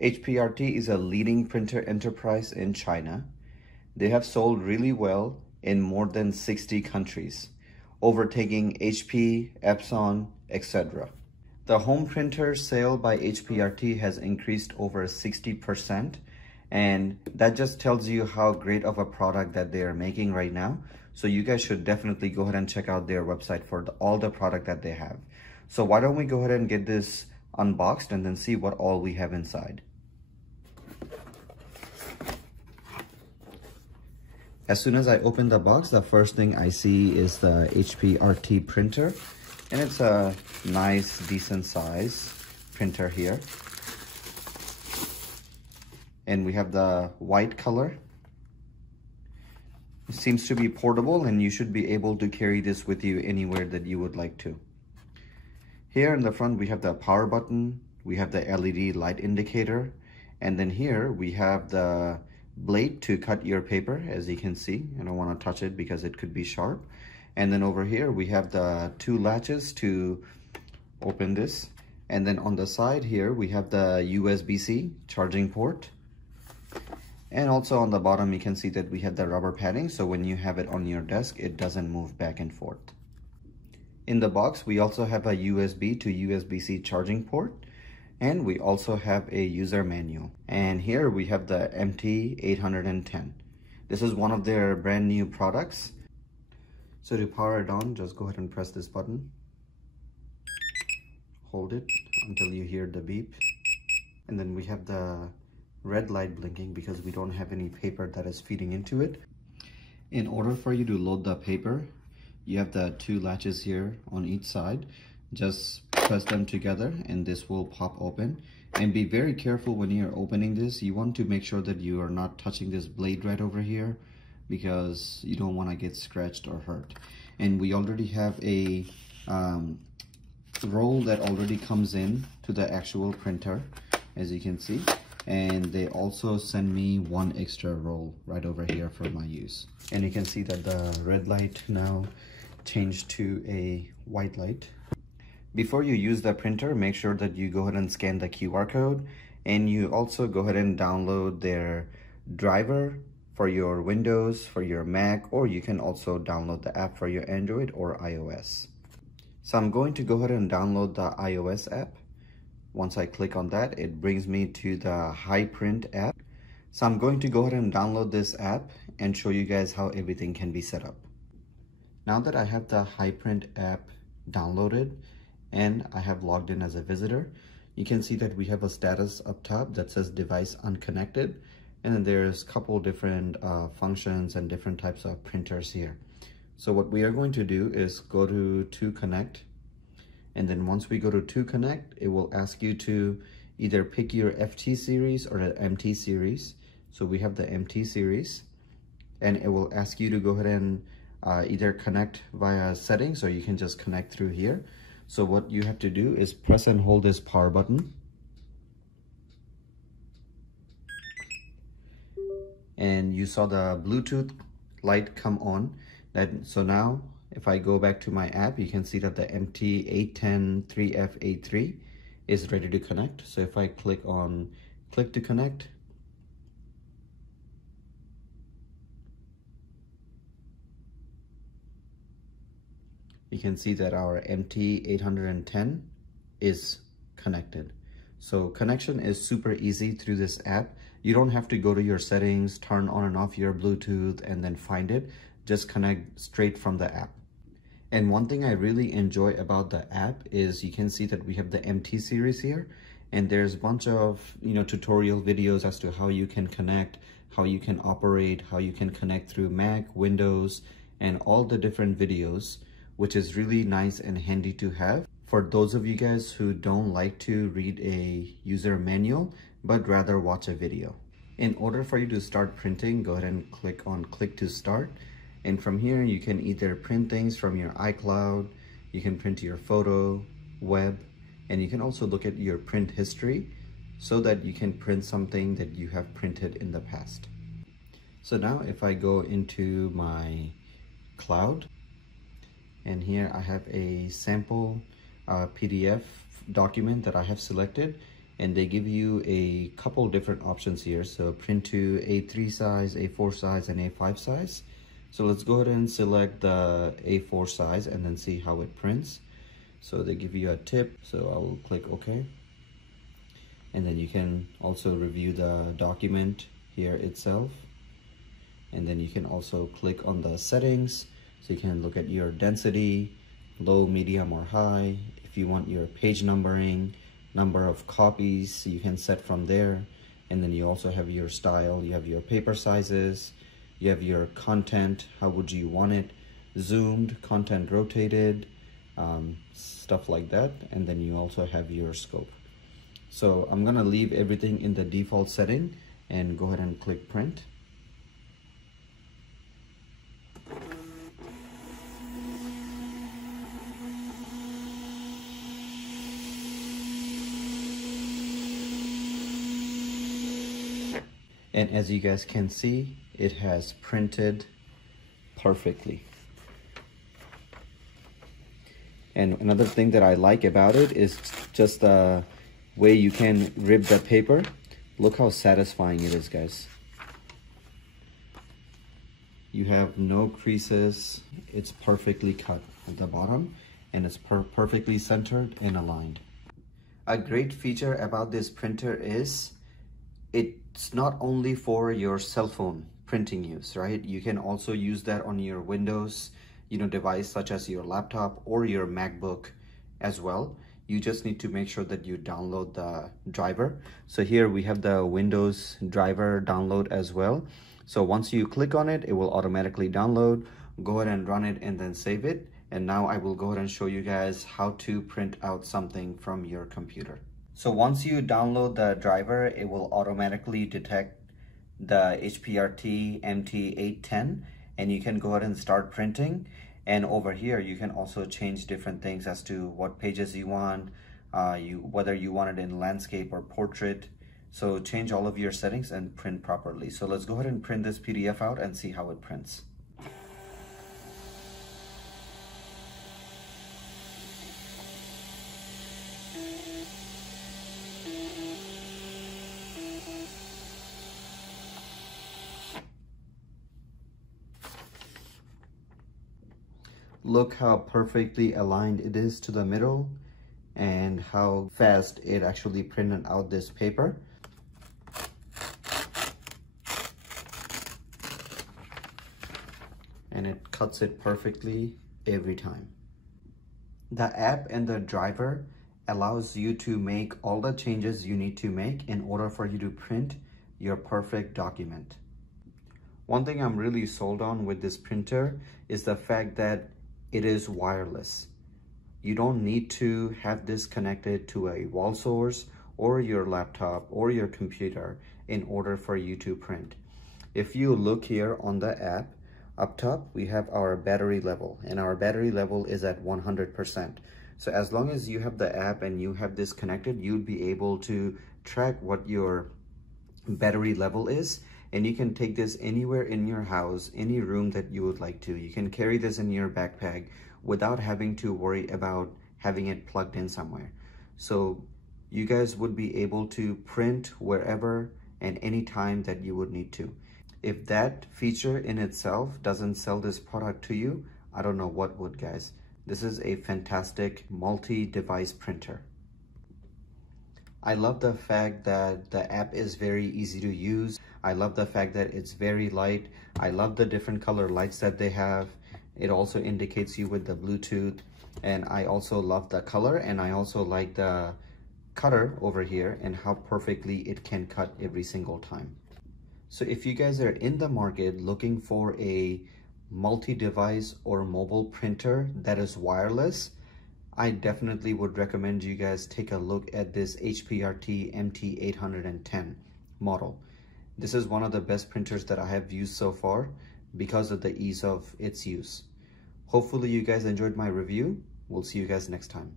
HPRT is a leading printer enterprise in China. They have sold really well in more than 60 countries, overtaking HP, Epson, etc. The home printer sale by HPRT has increased over 60%, and that just tells you how great of a product that they are making right now. So you guys should definitely go ahead and check out their website for all the product that they have. So why don't we go ahead and get this unboxed and then see what all we have inside. As soon as I open the box, the first thing I see is the HPRT printer, and it's a nice, decent size printer here. And we have the white color. It seems to be portable, and you should be able to carry this with you anywhere that you would like to. Here in the front, we have the power button, we have the LED light indicator, and then here we have the blade to cut your paper. As you can see, I don't want to touch it because it could be sharp. And then over here we have the two latches to open this, and then on the side here we have the USB-C charging port, and also on the bottom you can see that we have the rubber padding, so when you have it on your desk it doesn't move back and forth. In the box we also have a USB to USB-C charging port, and we also have a user manual. And here we have the MT810. This is one of their brand new products. So to power it on, just go ahead and press this button. Hold it until you hear the beep. And then we have the red light blinking because we don't have any paper that is feeding into it. In order for you to load the paper, you have the two latches here on each side. Just press them together and this will pop open. And be very careful when you're opening this. You want to make sure that you are not touching this blade right over here, because you don't want to get scratched or hurt. And we already have a roll that already comes in to the actual printer, as you can see. And they also send me one extra roll right over here for my use. And you can see that the red light now changed to a white light. Before you use the printer, make sure that you go ahead and scan the QR code, and you also go ahead and download their driver for your Windows, for your Mac, or you can also download the app for your Android or iOS. So I'm going to go ahead and download the iOS app. Once I click on that, it brings me to the HiPrint app. So I'm going to go ahead and download this app and show you guys how everything can be set up. Now that I have the HiPrint app downloaded and I have logged in as a visitor, you can see that we have a status up top that says device unconnected, and then there's a couple different functions and different types of printers here. So what we are going to do is go to connect, and then once we go to connect, it will ask you to either pick your FT series or the MT series. So we have the MT series, and it will ask you to go ahead and either connect via settings, or you can just connect through here. So what you have to do is press and hold this power button. And you saw the Bluetooth light come on. So now if I go back to my app, you can see that the MT810 3F83 is ready to connect. So if I click to connect, you can see that our MT810 is connected. So connection is super easy through this app. You don't have to go to your settings, turn on and off your Bluetooth, and then find it. Just connect straight from the app. And one thing I really enjoy about the app is you can see that we have the MT series here, and there's a bunch of tutorial videos as to how you can connect, how you can operate, how you can connect through Mac, Windows, and all the different videos, which is really nice and handy to have for those of you guys who don't like to read a user manual but rather watch a video. In order for you to start printing, go ahead and click on click to start, and from here you can either print things from your iCloud, you can print your photo, web, and you can also look at your print history so that you can print something that you have printed in the past. So now if I go into my cloud, and here I have a sample PDF document that I have selected, and they give you a couple different options here. So print to A3 size, A4 size, and A5 size. So let's go ahead and select the A4 size and then see how it prints. So they give you a tip, so I will click OK. And then you can also review the document here itself. And then you can also click on the settings, so you can look at your density, low, medium, or high. If you want your page numbering, number of copies, you can set from there. And then you also have your style, you have your paper sizes, you have your content, how would you want it zoomed, content rotated, stuff like that. And then you also have your scope. So I'm gonna leave everything in the default setting and go ahead and click print. And as you guys can see, it has printed perfectly. And another thing that I like about it is just the way you can rip the paper. Look how satisfying it is, guys. You have no creases. It's perfectly cut at the bottom, and it's perfectly centered and aligned. A great feature about this printer is it's not only for your cell phone printing use, right? You can also use that on your Windows, device such as your laptop or your MacBook as well. You just need to make sure that you download the driver. So here we have the Windows driver download as well. So once you click on it, it will automatically download. Go ahead and run it and then save it. And now I will go ahead and show you guys how to print out something from your computer. So once you download the driver, it will automatically detect the HPRT MT810, and you can go ahead and start printing. And over here, you can also change different things as to what pages you want, whether you want it in landscape or portrait. So change all of your settings and print properly. So let's go ahead and print this PDF out and see how it prints. Look how perfectly aligned it is to the middle and how fast it actually printed out this paper. And it cuts it perfectly every time. The app and the driver allows you to make all the changes you need to make in order for you to print your perfect document. One thing I'm really sold on with this printer is the fact that it is wireless. You don't need to have this connected to a wall source or your laptop or your computer in order for you to print. If you look here on the app, up top, we have our battery level, and our battery level is at 100%. So as long as you have the app and you have this connected, you'd be able to track what your battery level is. And you can take this anywhere in your house, any room that you would like to. You can carry this in your backpack without having to worry about having it plugged in somewhere. So you guys would be able to print wherever and any time that you would need to. If that feature in itself doesn't sell this product to you, I don't know what would, guys. This is a fantastic multi-device printer. I love the fact that the app is very easy to use. I love the fact that it's very light. I love the different color lights that they have. It also indicates you with the Bluetooth. And I also love the color, and I also like the cutter over here and how perfectly it can cut every single time. So if you guys are in the market looking for a multi-device or mobile printer that is wireless, I definitely would recommend you guys take a look at this HPRT MT810 model. This is one of the best printers that I have used so far because of the ease of its use. Hopefully you guys enjoyed my review. We'll see you guys next time.